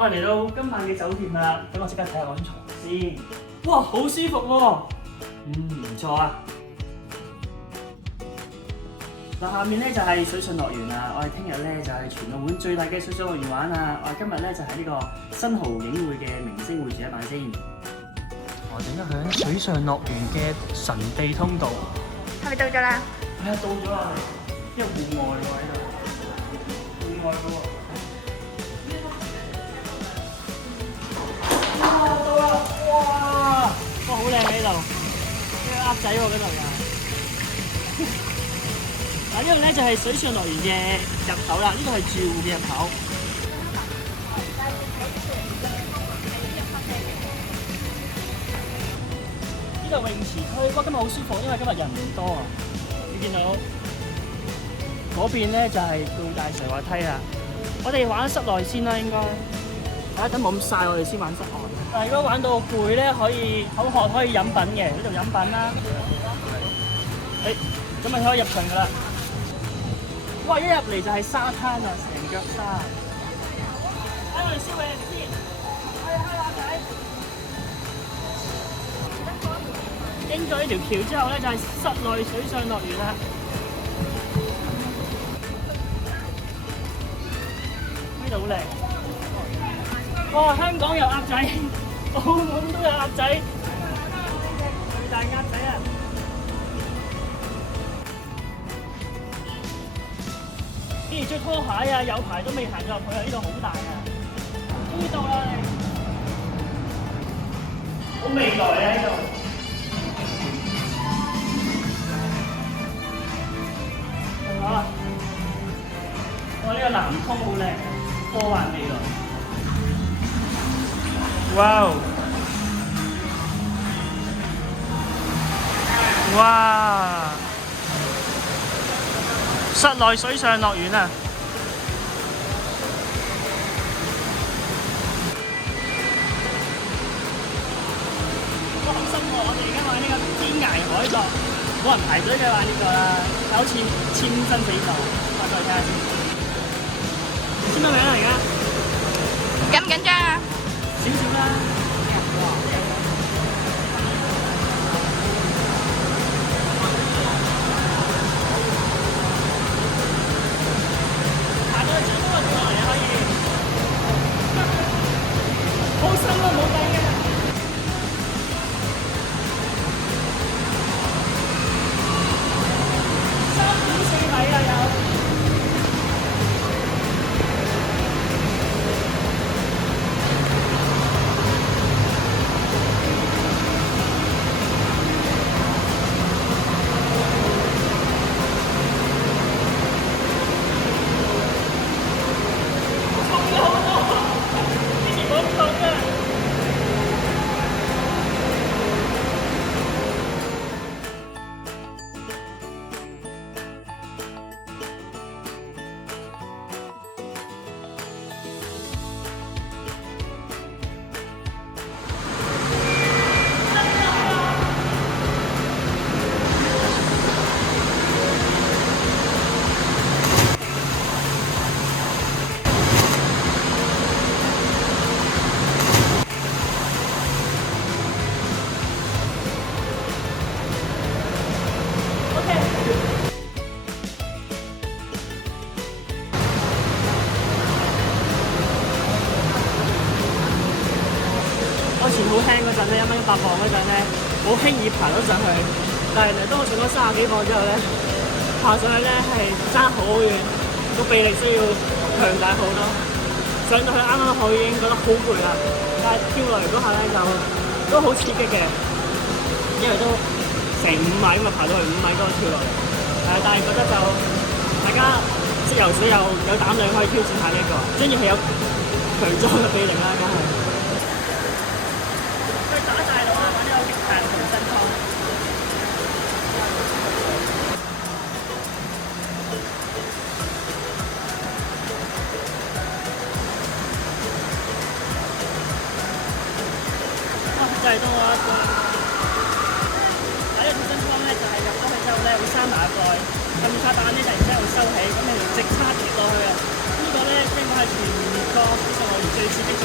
我嚟到今晚嘅酒店啦，等我即刻睇下嗰張床先。哇，好舒服喎！唔錯啊！嗱，下面咧就係水上樂園啦。我哋聽日咧就係全澳門最大嘅水上樂園玩啊！我哋今日咧就喺呢個新濠影匯嘅明星會住一晚先。我哋而家響水上樂園嘅神秘通道。係咪到咗啦？係啊，到咗啦！因為戶外喎喺度，戶外嘅喎。哇！到啦！哇！哇！好靚喺度，呢個鴨仔喎嗰度又。嗱，呢度咧就係水上樂園嘅入口啦，呢個係住戶嘅入口。呢度泳池區，哇！今日好舒服，因為今日人唔多啊。你見到嗰邊咧就係到大斜滑梯啦。我哋玩室內先啦，應該。等冇咁曬，我哋先玩室外。但係如果玩到攰咧，可以口渴可以飲品嘅，呢度飲品啦。咁咪可以入場噶啦。哇！一入嚟就係沙灘啊，成腳沙。我哋燒嘢先。蝦仔。經過呢條橋之後咧，就係室內水上樂園啦。呢度好靚。哇！香港有鴨仔，澳門都有鴨仔，最大鴨仔啊！跟住着拖鞋啊，有排都未行咗入去啊！呢度好大啊！終於到啦，好未來啊！呢度。好啊！哇！呢個南通好靚，科幻未來。哇！哇！室內水上樂園啊！好辛苦，我哋而家玩呢個天涯海角，冇人排隊嘅玩呢個啦，好似簽生死狀。我再睇下先。簽乜名啊？而家緊唔緊張啊？少少啦。行到最高嘅跳落嚟可以。好深啊，冇計嘅。3.4米啊有。我以前好輕嗰陣咧，1蚊100磅嗰陣咧，好輕易爬到上去。但係當我上咗30幾磅之後咧，爬上去咧係爭好遠，個臂力需要強大好多。上到去啱啱好已經覺得好攰啦，但係跳落嚟嗰下咧就都好刺激嘅，因為都成5米咁啊，爬到去5米嗰度跳落嚟。但係覺得就大家識游水有膽量可以挑戰下呢一個，當然係有強壯嘅臂力啦，梗係。打大佬啊！玩呢個極限同身湯。就係到我一個。第一個跳身湯咧，就係入咗去之後咧，會閂埋個蓋，撳住塊板咧，突然之間會收起，咁你直插跌落去啊！呢個咧，聽講係全個水上樂園最刺激、最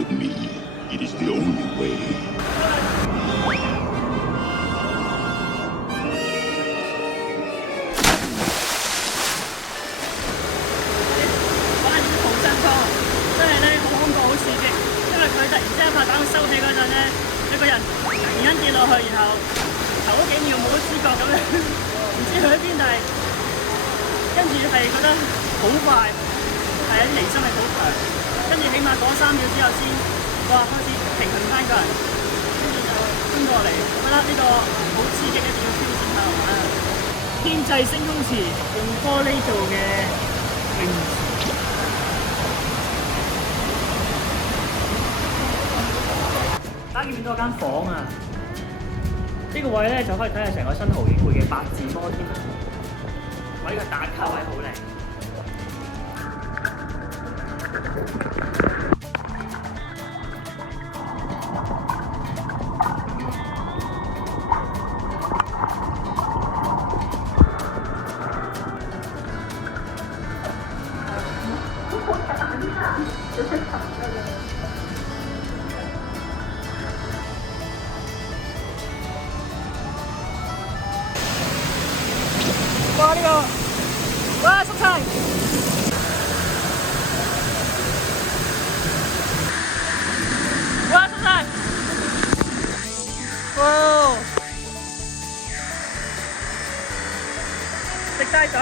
with me. It is the only way. 突然之間拍檔收起嗰陣咧，一個人突然間跌落去，然後頭嗰幾秒冇知覺咁樣，唔知去咗邊，但係跟住係覺得好快，係有啲離心力好強，跟住起碼嗰3秒之後先，哇開始平衡翻個人，跟住就衝過嚟，我覺得呢個好刺激，一定要挑戰下玩啊！天際星空池用玻璃做嘅泳池。大家見唔見到間房啊？呢個位咧就可以睇下成個新濠景匯嘅8字摩天輪。我呢個打卡位好靚。哇！呢個，哇！濕晒！哇！濕晒！哇！食晒水。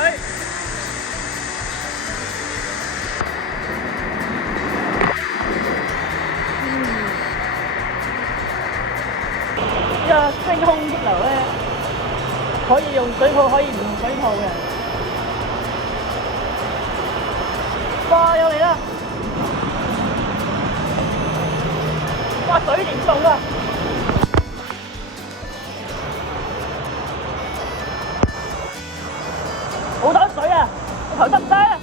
呢個星空激流咧，可以用水泡，可以唔用水泡嘅。哇！又嚟啦！哇！水連動啊！好多水啊！個頭濕晒啊！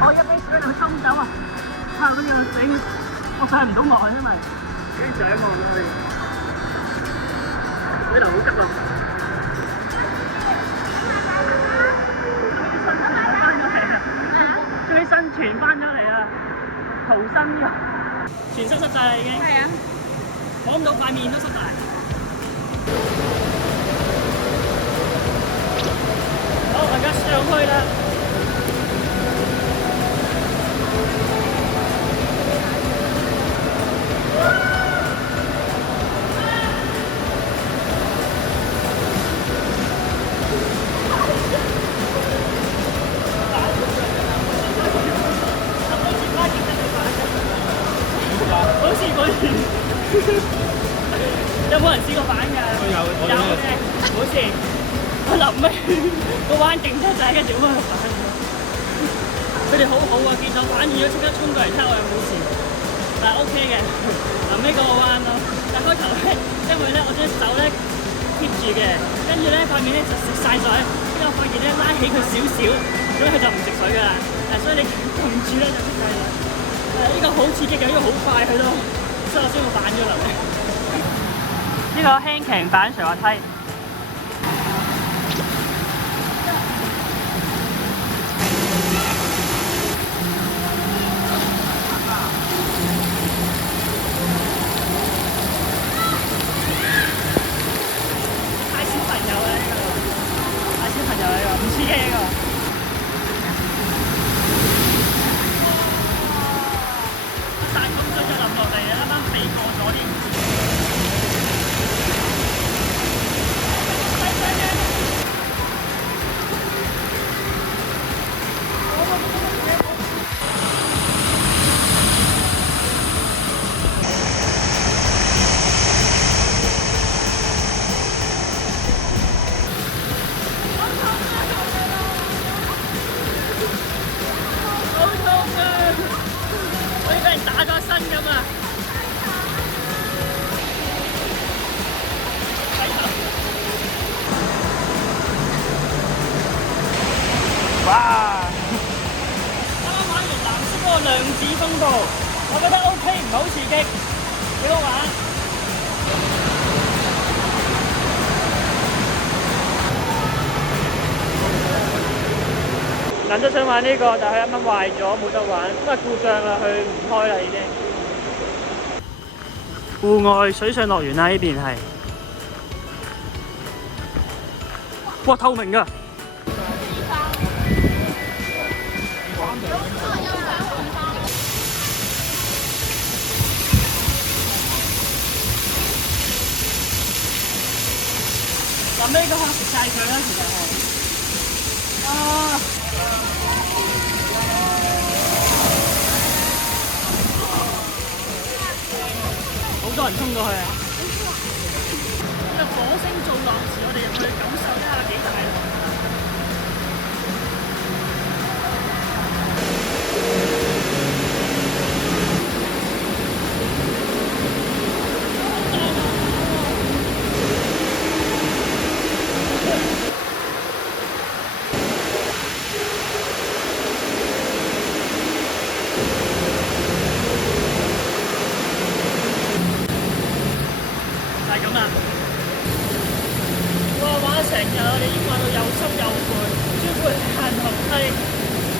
我一俾水流沖走啊！啊！跟住我死，我上唔到岸，因為幾上岸啊！我哋水流好急啊！終於生存翻咗嚟啊！逃生㗎，全身濕晒啦已經。係啊，摸唔到塊面都濕晒。好，我而家上去啦。好似嗰時，有冇人試過反㗎？有嘅，好似我臨尾個彎勁得滯，跟住咁樣反咗。佢哋好好啊，見到反轉咗即刻衝過嚟睇我有冇事，但係 OK 嘅。臨尾嗰個彎咯，但開頭咧，因為咧我隻手咧貼住嘅，跟住咧塊面咧就食晒水，跟住我發現咧拉起佢少少，咁佢就唔食水㗎啦。所以你撳住咧就食晒水。呢個好刺激嘅，因為好快去到，所以我先會反咗落嚟。呢個輕騎板上滑梯。太小朋友啦呢個，太小朋友啦呢個，唔刺激呢個。落嚟啱啱避過咗添。好痛啊！我要俾人打咗身咁啊！哇！啱啱玩完藍色嗰個量子風暴，我覺得 OK， 唔係好刺激，幾好玩。難得想玩呢個，但係啱啱壞咗，冇得玩，因為故障啦，佢唔開啦已經。戶外水上樂園啦，呢邊係。哇，透明㗎！臨尾嗰下食晒佢啦，其實係。啊！好多人衝過去啊！呢個火星造浪池，我哋入去感受一下幾大浪。成日我哋已經玩到又濕又攰，專門行樓梯。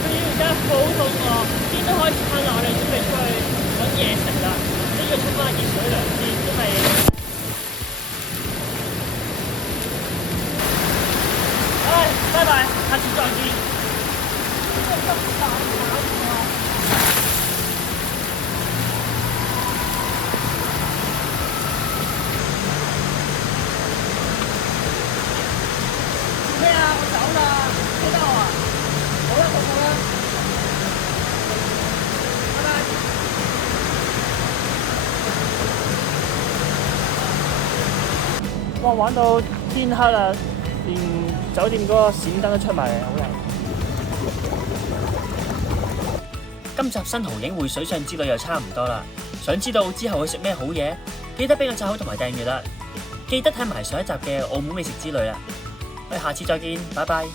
終於而家好肚餓，天都開始黑啦，我哋準備出去揾嘢食啦。都要沖翻熱水涼先，因為拜拜，下次再見。咩啊？我走啦，記得我啊？好啦，我走啦，拜拜。哇！玩到天黑啦，連酒店嗰個閃燈都出埋嚟，好靚。今集新濠影匯水上之旅又差唔多啦，想知道之後去食咩好嘢？記得俾個讚好同埋訂閱啦！記得睇埋上一集嘅澳門美食之旅啦！我哋下次再見，拜拜。